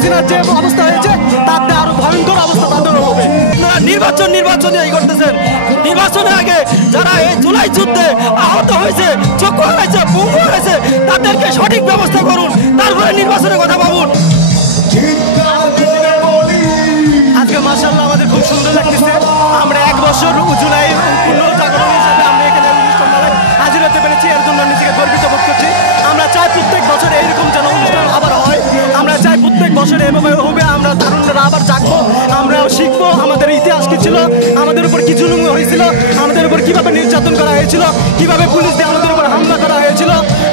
হাসিনার যে অবস্থা হয়েছে তাতে আরো ভয়ঙ্কর অবস্থা তাদের হবে। নির্বাচন করতেছেন, নির্বাচনের আগে যারা এই জুলাই যুদ্ধে আহত হয়েছে, চক্ষু হারাইছে, পঙ্গু হয়েছে, তাদেরকে সঠিক ব্যবস্থা করুন, তারপরে নির্বাচনের কথা ভাবুন। আজকে মাশাআল্লাহ আমাদের খুব সুন্দর লাগতেছে। আমরা 1 বছর জুলাই পুনর্জাগরণ হিসেবে আমরা এখানে অনুষ্ঠানমালায় হাজির হতে পেরেছি, এর জন্য নিজেকে গর্বিত বোধ করছি। আমরা চাই প্রত্যেক বছর এইরকম যেন অনুষ্ঠান আবার হয়। আমরা চাই প্রত্যেক বছর এভাবে হবে, আমরা তরুণরা আবার জাগবো, আমরাও শিখবো আমাদের ইতিহাস কি ছিল, আমাদের উপর কি জুলুম হয়েছিল, আমাদের উপর কিভাবে নির্যাতন করা হয়েছিল, কিভাবে পুলিশ দিয়ে আমাদের উপর হামলা করা হয়েছিল।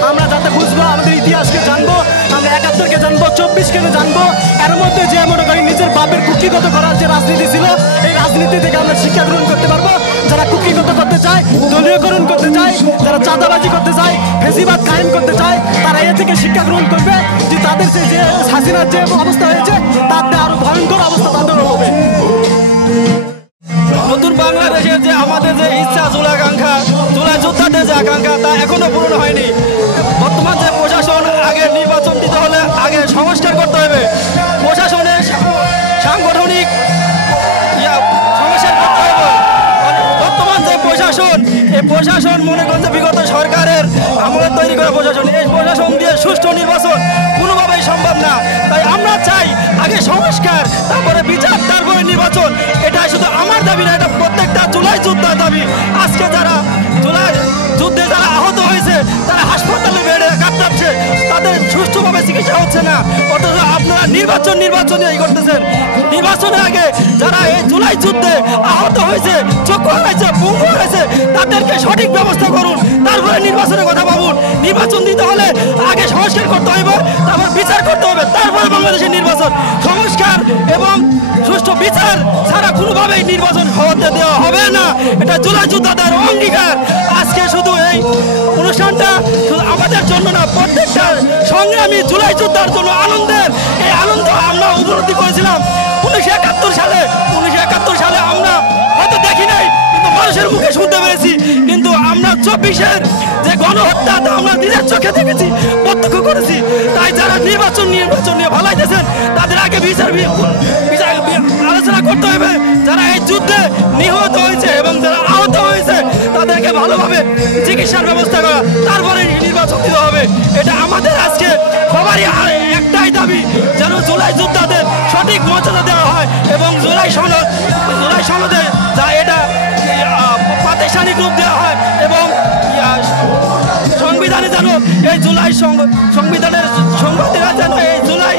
আমরা যাতে বুঝবো, আমাদের ইতিহাসকে জানবো, আমরা 71-কে জানবো, 24-কে জানবো। এর মধ্যে যে মনে করি নিজের বাপের কুক্ষিগত করার যে রাজনীতি ছিল, এই রাজনীতি থেকে আমরা শিক্ষা গ্রহণ করতে পারবো। যারা কুক্ষিগত করতে চায়, দলীয়করণ করতে চায়, যারা চাঁদাবাজি করতে চায়, ফেসিবাদ কায়েম করতে চায়, তারা এ থেকে শিক্ষা গ্রহণ করবে যে তাদের যে হাসিনার যে অবস্থা হয়েছে তাতে আরো ভয়ঙ্কর অবস্থা তাদের হবে। নতুন বাংলাদেশের যে আমাদের যে ইচ্ছা, জুলাকাঙ্ক্ষা, জুলাই যোদ্ধাদের যে আকাঙ্ক্ষা, তা এখনো পূরণ হয়নি। বর্তমান যে প্রশাসন, আগে নির্বাচন দিতে হলে আগে সংস্কার করতে হবে, প্রশাসনের সাংগঠনিক সংস্কার করতে হবে। বর্তমান যে প্রশাসন, এই প্রশাসন মনে করছে বিগত সরকারের আমলে তৈরি করা প্রশাসন, এই প্রশাসন দিয়ে সুষ্ঠু নির্বাচন কোনোভাবেই সম্ভব না। তাই আমরা চাই আগে সংস্কার, তারপরে বিচার, তারপরে নির্বাচন। এটাই শুধু আমার দাবি না, এটা প্রত্যেকটা জুলাই যোদ্ধার দাবি। আজকে যারা জুলাই যুদ্ধে যারা আহত হয়েছে, তারা হাসপাতালে বেডে কাটাচ্ছে, তাদের সুষ্ঠুভাবে চিকিৎসা হচ্ছে না। অথচ আপনারা নির্বাচন করতেছেন। নির্বাচনের আগে যারা এই জুলাই যুদ্ধে আহত হয়েছে, চক্ষু হারাইছে, পঙ্গু হয়েছে, তাদেরকে সঠিক ব্যবস্থা করুন, তারপরে নির্বাচনের কথা ভাবুন। নির্বাচন দিতে হলে আগে সংস্কার করতে হবে, তারপর বিচার করতে হবে, তারপরে বাংলাদেশের নির্বাচন। সংস্কার এবং সুষ্ঠু বিচার ছাড়া কোনোভাবেই নির্বাচন হতে দেওয়া হবে না। এটা জুলাই যোদ্ধাদের অঙ্গীকার। আজকে শুধু এই অনুষ্ঠানটা শুধু আমাদের জন্য না, প্রত্যেকটা সংগ্রামী জুলাই যোদ্ধার জন্য আনন্দের। এই আনন্দ আমরা উপলব্ধি করেছিলাম 1971 সালে। আমরা হয়তো দেখি নাই, কিন্তু মানুষের মুখে শুনতে পেরেছি। কিন্তু আমরা 24-এর যে গণহত্যা, তা আমরা নিজের চোখে দেখেছি, প্রত্যক্ষ করেছি। তাই যারা নির্বাচন নিয়ে ভালাইতেছেন, তাদের আগে বিচার আলোচনা করতে হবে। যারা এই যুদ্ধে নিহত হয়েছে এবং যারা আহত হয়েছে, তাদেরকে ভালোভাবে চিকিৎসার ব্যবস্থা করা, তারপরে নির্বাচন দিতে হবে। এটা আমাদের আজকে সবারই একটাই দাবি, যেন জুলাই যোদ্ধাদের সঠিক মর্যাদা দেওয়া হয় এবং জুলাই সনদে যা এটা প্রাতিষ্ঠানিক রূপ দেওয়া হয় এবং সংবিধানে যেন এই জুলাই সংবিধানের সংবাদীরা যেন এই জুলাই